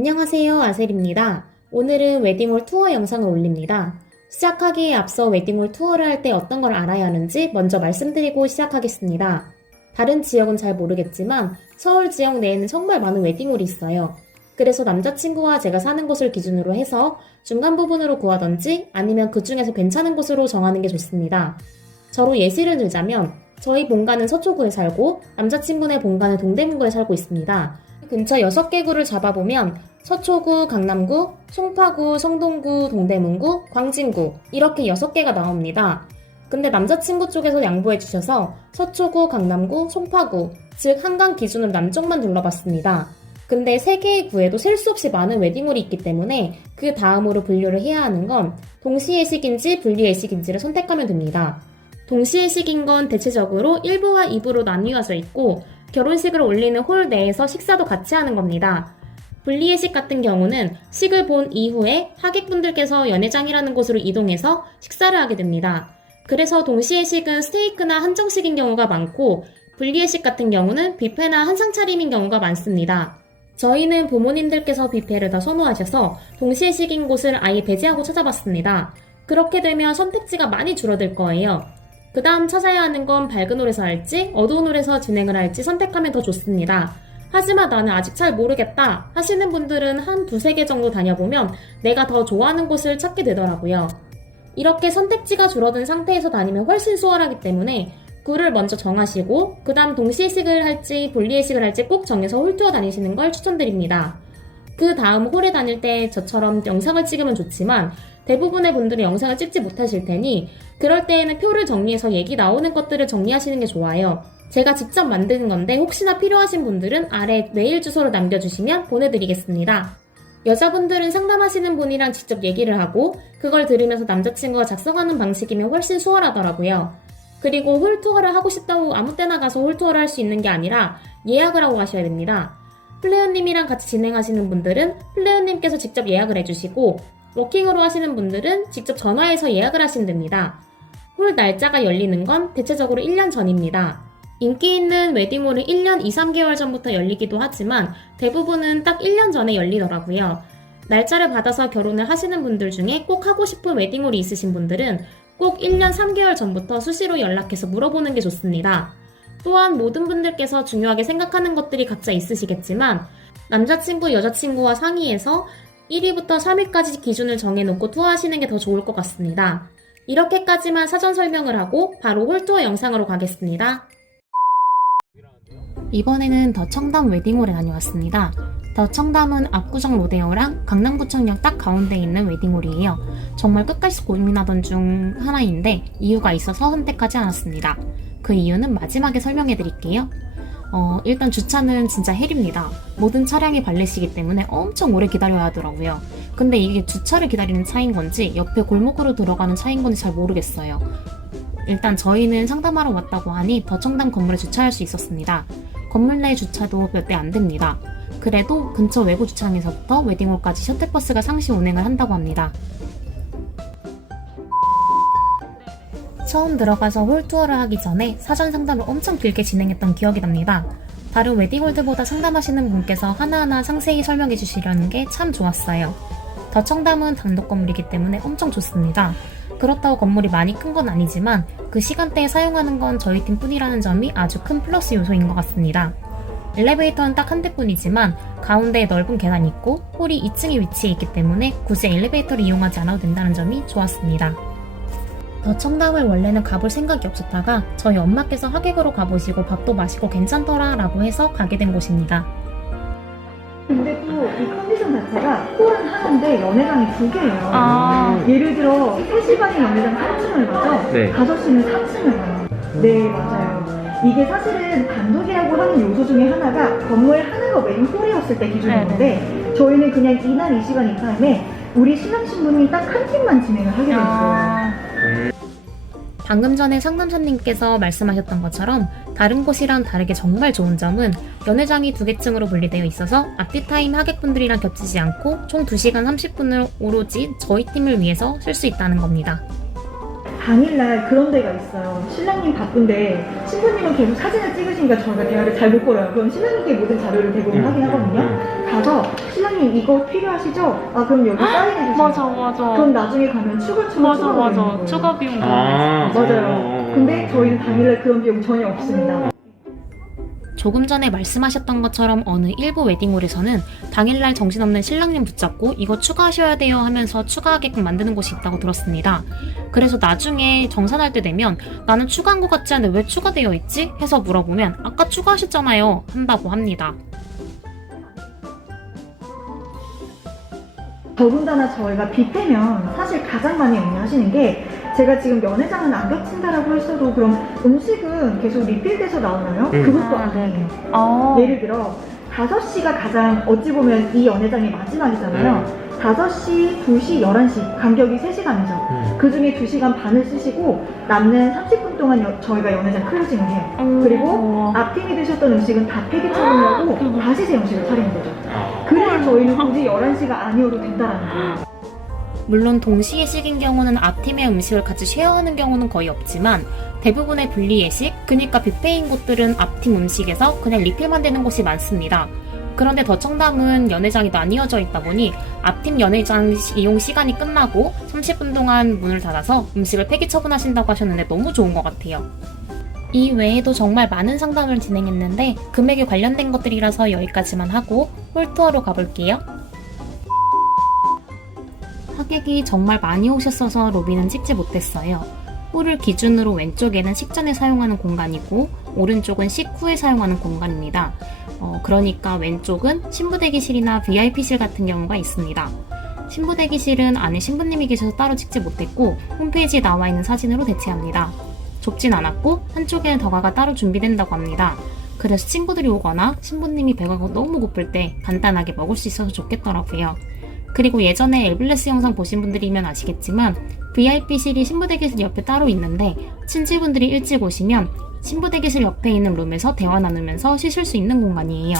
안녕하세요, 아셀입니다. 오늘은 웨딩홀 투어 영상을 올립니다. 시작하기에 앞서 웨딩홀 투어를 할 때 어떤 걸 알아야 하는지 먼저 말씀드리고 시작하겠습니다. 다른 지역은 잘 모르겠지만 서울 지역 내에는 정말 많은 웨딩홀이 있어요. 그래서 남자친구와 제가 사는 곳을 기준으로 해서 중간 부분으로 구하던지 아니면 그 중에서 괜찮은 곳으로 정하는 게 좋습니다. 저로 예시를 들자면 저희 본가는 서초구에 살고 남자친구네 본가는 동대문구에 살고 있습니다. 근처 6개 구를 잡아보면 서초구, 강남구, 송파구, 성동구, 동대문구, 광진구 이렇게 6개가 나옵니다. 근데 남자친구 쪽에서 양보해 주셔서 서초구, 강남구, 송파구 즉 한강 기준으로 남쪽만 둘러봤습니다. 근데 3개의 구에도 셀 수 없이 많은 웨딩홀이 있기 때문에 그 다음으로 분류를 해야 하는 건 동시예식인지 분리예식인지를 선택하면 됩니다. 동시예식인 건 대체적으로 1부와 2부로 나뉘어져 있고 결혼식을 올리는 홀 내에서 식사도 같이 하는 겁니다. 분리예식 같은 경우는 식을 본 이후에 하객분들께서 연회장이라는 곳으로 이동해서 식사를 하게 됩니다. 그래서 동시예식은 스테이크나 한정식인 경우가 많고 분리예식 같은 경우는 뷔페나 한상 차림인 경우가 많습니다. 저희는 부모님들께서 뷔페를 더 선호하셔서 동시예식인 곳을 아예 배제하고 찾아봤습니다. 그렇게 되면 선택지가 많이 줄어들 거예요. 그 다음 찾아야 하는 건 밝은 홀에서 할지 어두운 홀에서 진행을 할지 선택하면 더 좋습니다. 하지만 나는 아직 잘 모르겠다 하시는 분들은 한 두세 개 정도 다녀보면 내가 더 좋아하는 곳을 찾게 되더라고요. 이렇게 선택지가 줄어든 상태에서 다니면 훨씬 수월하기 때문에 굴을 먼저 정하시고 그 다음 동시예식을 할지 분리예식을 할지 꼭 정해서 홀투어 다니시는 걸 추천드립니다. 그 다음 홀에 다닐 때 저처럼 영상을 찍으면 좋지만 대부분의 분들은 영상을 찍지 못하실 테니 그럴 때에는 표를 정리해서 얘기 나오는 것들을 정리하시는 게 좋아요. 제가 직접 만드는 건데 혹시나 필요하신 분들은 아래 메일 주소를 남겨주시면 보내드리겠습니다. 여자분들은 상담하시는 분이랑 직접 얘기를 하고 그걸 들으면서 남자친구가 작성하는 방식이면 훨씬 수월하더라고요. 그리고 홀투어를 하고 싶다고 아무 때나 가서 홀투어를 할 수 있는 게 아니라 예약을 하고 가셔야 됩니다. 플레이어님이랑 같이 진행하시는 분들은 플레이어님께서 직접 예약을 해주시고 워킹으로 하시는 분들은 직접 전화해서 예약을 하시면 됩니다. 홀 날짜가 열리는 건 대체적으로 1년 전입니다. 인기 있는 웨딩홀은 1년 2, 3개월 전부터 열리기도 하지만 대부분은 딱 1년 전에 열리더라고요. 날짜를 받아서 결혼을 하시는 분들 중에 꼭 하고 싶은 웨딩홀이 있으신 분들은 꼭 1년 3개월 전부터 수시로 연락해서 물어보는 게 좋습니다. 또한 모든 분들께서 중요하게 생각하는 것들이 각자 있으시겠지만 남자친구, 여자친구와 상의해서 1위부터 3위까지 기준을 정해놓고 투어하시는 게 더 좋을 것 같습니다. 이렇게까지만 사전 설명을 하고 바로 홀투어 영상으로 가겠습니다. 이번에는 더 청담 웨딩홀에 다녀왔습니다. 더 청담은 압구정 로데오랑 강남구청역 딱 가운데에 있는 웨딩홀이에요. 정말 끝까지 고민하던 중 하나인데 이유가 있어서 선택하지 않았습니다. 그 이유는 마지막에 설명해 드릴게요. 일단 주차는 진짜 헬입니다. 모든 차량이 발렛이기 때문에 엄청 오래 기다려야 하더라고요. 근데 이게 주차를 기다리는 차인 건지 옆에 골목으로 들어가는 차인 건지 잘 모르겠어요. 일단 저희는 상담하러 왔다고 하니 더 청담 건물에 주차할 수 있었습니다. 건물 내 주차도 몇 대 안 됩니다. 그래도 근처 외부 주차장에서부터 웨딩홀까지 셔틀버스가 상시 운행을 한다고 합니다. 처음 들어가서 홀투어를 하기 전에 사전 상담을 엄청 길게 진행했던 기억이 납니다. 다른 웨딩홀들보다 상담하시는 분께서 하나하나 상세히 설명해 주시려는 게 참 좋았어요. 더 청담은 단독 건물이기 때문에 엄청 좋습니다. 그렇다고 건물이 많이 큰 건 아니지만 그 시간대에 사용하는 건 저희 팀뿐이라는 점이 아주 큰 플러스 요소인 것 같습니다. 엘리베이터는 딱 한 대뿐이지만 가운데에 넓은 계단이 있고 홀이 2층에 위치해 있기 때문에 굳이 엘리베이터를 이용하지 않아도 된다는 점이 좋았습니다. 더 청담을 원래는 가볼 생각이 없었다가 저희 엄마께서 하객으로 가보시고 밥도 맛있고 괜찮더라 라고 해서 가게 된 곳입니다. 근데 또 이 컨디션 자체가 홀은 하나인데 연회장이 2개예요. 예를 들어 3시 반에 연회장 3층을 가죠? 네. 5시는 4층을 가요. 네, 맞아요. 이게 사실은 단독이라고 하는 요소 중에 하나가 건물 하나가 웨딩홀이었을 때 기준인 건데 저희는 그냥 이날 이 시간 이 타임에 우리 신랑 신부님 딱 한 팀만 진행을 하게 된 거예요. 방금 전에 상담사님께서 말씀하셨던 것처럼 다른 곳이랑 다르게 정말 좋은 점은 연회장이 2개 층으로 분리되어 있어서 앞뒤 타임 하객분들이랑 겹치지 않고 총 2시간 30분을 오로지 저희 팀을 위해서 쓸 수 있다는 겁니다. 당일날 그런 데가 있어요. 신랑님 바쁜데 신부님은 계속 사진을 찍으시니까 저희가 대화를 잘 못 걸어요. 그럼 신랑님께 모든 자료를 대부분 확인하거든요. 가서 신랑님 이거 필요하시죠? 아 그럼 여기 사인해주세요. 맞아. 그럼 나중에 가면 추가 추가 비용 맞아요. 근데 저희는 당일날 그런 비용 전혀 없습니다. 조금 전에 말씀하셨던 것처럼 어느 일부 웨딩홀에서는 당일날 정신없는 신랑님 붙잡고 이거 추가하셔야 돼요 하면서 추가하게끔 만드는 곳이 있다고 들었습니다. 그래서 나중에 정산할 때 되면 나는 추가한 것 같지 않은데 왜 추가되어 있지? 해서 물어보면 아까 추가하셨잖아요 한다고 합니다. 더군다나 저희가 뷔페면 사실 가장 많이 영위하시는 게 제가 지금 연회장은 안 겹친다라고 했어도 그럼 음식은 계속 리필돼서 나오나요? 그것도 아니에요. 예를 들어 5시가 가장 어찌 보면 이 연회장의 마지막이잖아요. 5시, 2시, 11시 간격이 3시간이죠. 그 중에 2시간 반을 쓰시고 남는 30분 동안 저희가 연회장 클로징을 해요. 그리고 앞팀이 드셨던 음식은 다 폐기 처분하고 다시 새 음식을 차리는 거죠. 그래서 저희는 굳이 11시가 아니어도 된다라는 거예요. 물론 동시에 식인 경우는 앞팀의 음식을 같이 쉐어하는 경우는 거의 없지만 대부분의 분리 예식, 그러니까 뷔페인 곳들은 앞팀 음식에서 그냥 리필만 되는 곳이 많습니다. 그런데 더 청담은 연회장이 나뉘어져 있다 보니 앞팀 연회장 이용 시간이 끝나고 30분 동안 문을 닫아서 음식을 폐기 처분하신다고 하셨는데 너무 좋은 것 같아요. 이 외에도 정말 많은 상담을 진행했는데 금액에 관련된 것들이라서 여기까지만 하고 홀투어로 가볼게요. 하객이 정말 많이 오셨어서 로비는 찍지 못했어요. 홀을 기준으로 왼쪽에는 식전에 사용하는 공간이고 오른쪽은 식후에 사용하는 공간입니다. 그러니까 왼쪽은 신부대기실이나 VIP실 같은 경우가 있습니다. 신부대기실은 안에 신부님이 계셔서 따로 찍지 못했고 홈페이지에 나와 있는 사진으로 대체합니다. 좁진 않았고 한쪽에는 더가가 따로 준비된다고 합니다. 그래서 친구들이 오거나 신부님이 배가 너무 고플 때 간단하게 먹을 수 있어서 좋겠더라고요. 그리고 예전에 엘블레스 영상 보신 분들이면 아시겠지만 VIP실이 신부대기실 옆에 따로 있는데 친지분들이 일찍 오시면 신부대기실 옆에 있는 룸에서 대화 나누면서 쉬실 수 있는 공간이에요.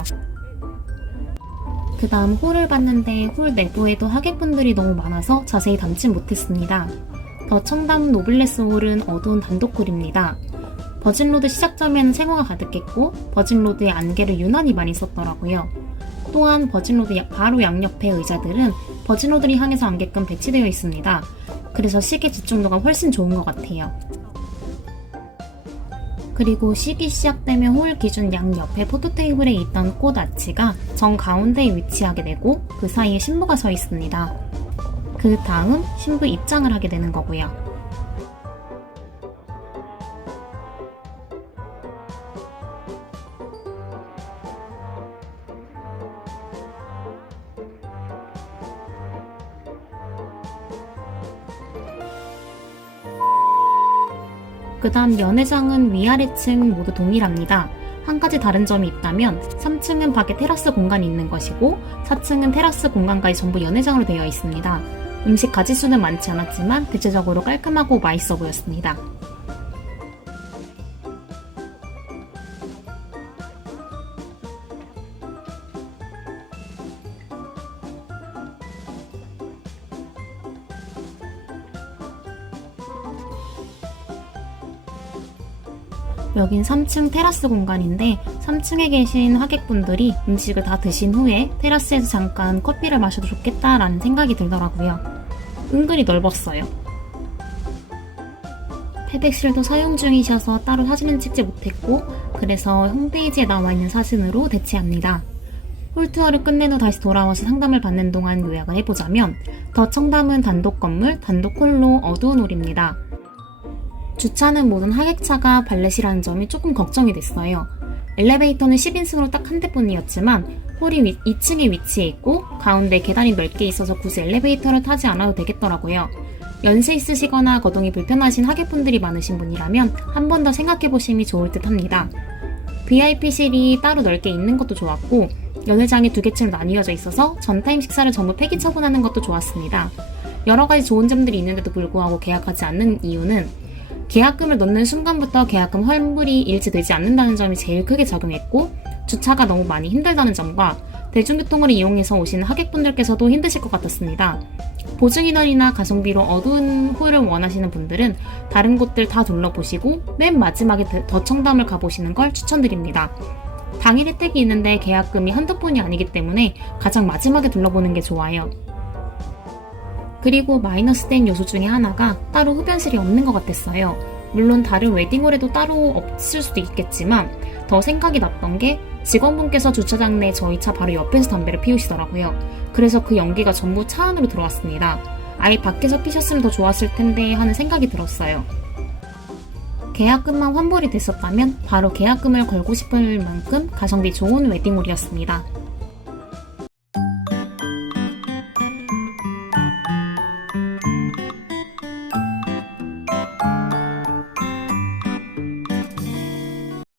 그 다음 홀을 봤는데 홀 내부에도 하객분들이 너무 많아서 자세히 담진 못했습니다. 더 청담 노블레스 홀은 어두운 단독 홀입니다. 버진로드 시작점에는 생화가 가득했고 버진로드의 안개를 유난히 많이 썼더라고요. 또한 버진로드 바로 양옆의 의자들은 버진로드를 향해서 앉게끔 배치되어 있습니다. 그래서 시계 집중도가 훨씬 좋은 것 같아요. 그리고 식이 시작되면 홀 기준 양옆에 포토테이블에 있던 꽃 아치가 정 가운데에 위치하게 되고 그 사이에 신부가 서 있습니다. 그 다음 신부 입장을 하게 되는 거고요. 그 다음 연회장은 위아래층 모두 동일합니다. 한 가지 다른 점이 있다면 3층은 밖에 테라스 공간이 있는 것이고 4층은 테라스 공간까지 전부 연회장으로 되어 있습니다. 음식 가짓수는 많지 않았지만 대체적으로 깔끔하고 맛있어 보였습니다. 여긴 3층 테라스 공간인데 3층에 계신 하객분들이 음식을 다 드신 후에 테라스에서 잠깐 커피를 마셔도 좋겠다라는 생각이 들더라고요. 은근히 넓었어요. 패백실도 사용 중이셔서 따로 사진은 찍지 못했고 그래서 홈페이지에 나와 있는 사진으로 대체합니다. 홀투어를 끝낸 후 다시 돌아와서 상담을 받는 동안 요약을 해보자면 더 청담은 단독 건물, 단독 홀로 어두운 홀입니다. 주차는 모든 하객차가 발렛이라는 점이 조금 걱정이 됐어요. 엘리베이터는 10인승으로 딱 한 대뿐이었지만 홀이 2층에 위치해 있고 가운데 계단이 넓게 있어서 굳이 엘리베이터를 타지 않아도 되겠더라고요. 연세 있으시거나 거동이 불편하신 하객분들이 많으신 분이라면 한 번 더 생각해보심이 좋을 듯 합니다. VIP실이 따로 넓게 있는 것도 좋았고 연회장이 2개층으로 나뉘어져 있어서 전타임 식사를 전부 폐기 처분하는 것도 좋았습니다. 여러가지 좋은 점들이 있는데도 불구하고 계약하지 않는 이유는 계약금을 넣는 순간부터 계약금 환불이 일치되지 않는다는 점이 제일 크게 작용했고 주차가 너무 많이 힘들다는 점과 대중교통을 이용해서 오시는 하객분들께서도 힘드실 것 같았습니다. 보증인원이나 가성비로 어두운 홀을 원하시는 분들은 다른 곳들 다 둘러보시고 맨 마지막에 더 청담을 가보시는 걸 추천드립니다. 당일 혜택이 있는데 계약금이 한두 푼이 아니기 때문에 가장 마지막에 둘러보는 게 좋아요. 그리고 마이너스 된 요소 중에 하나가 따로 흡연실이 없는 것 같았어요. 물론 다른 웨딩홀에도 따로 없을 수도 있겠지만 더 생각이 났던 게 직원분께서 주차장 내 저희 차 바로 옆에서 담배를 피우시더라고요. 그래서 그 연기가 전부 차 안으로 들어왔습니다. 아예 밖에서 피셨으면 더 좋았을 텐데 하는 생각이 들었어요. 계약금만 환불이 됐었다면 바로 계약금을 걸고 싶을 만큼 가성비 좋은 웨딩홀이었습니다.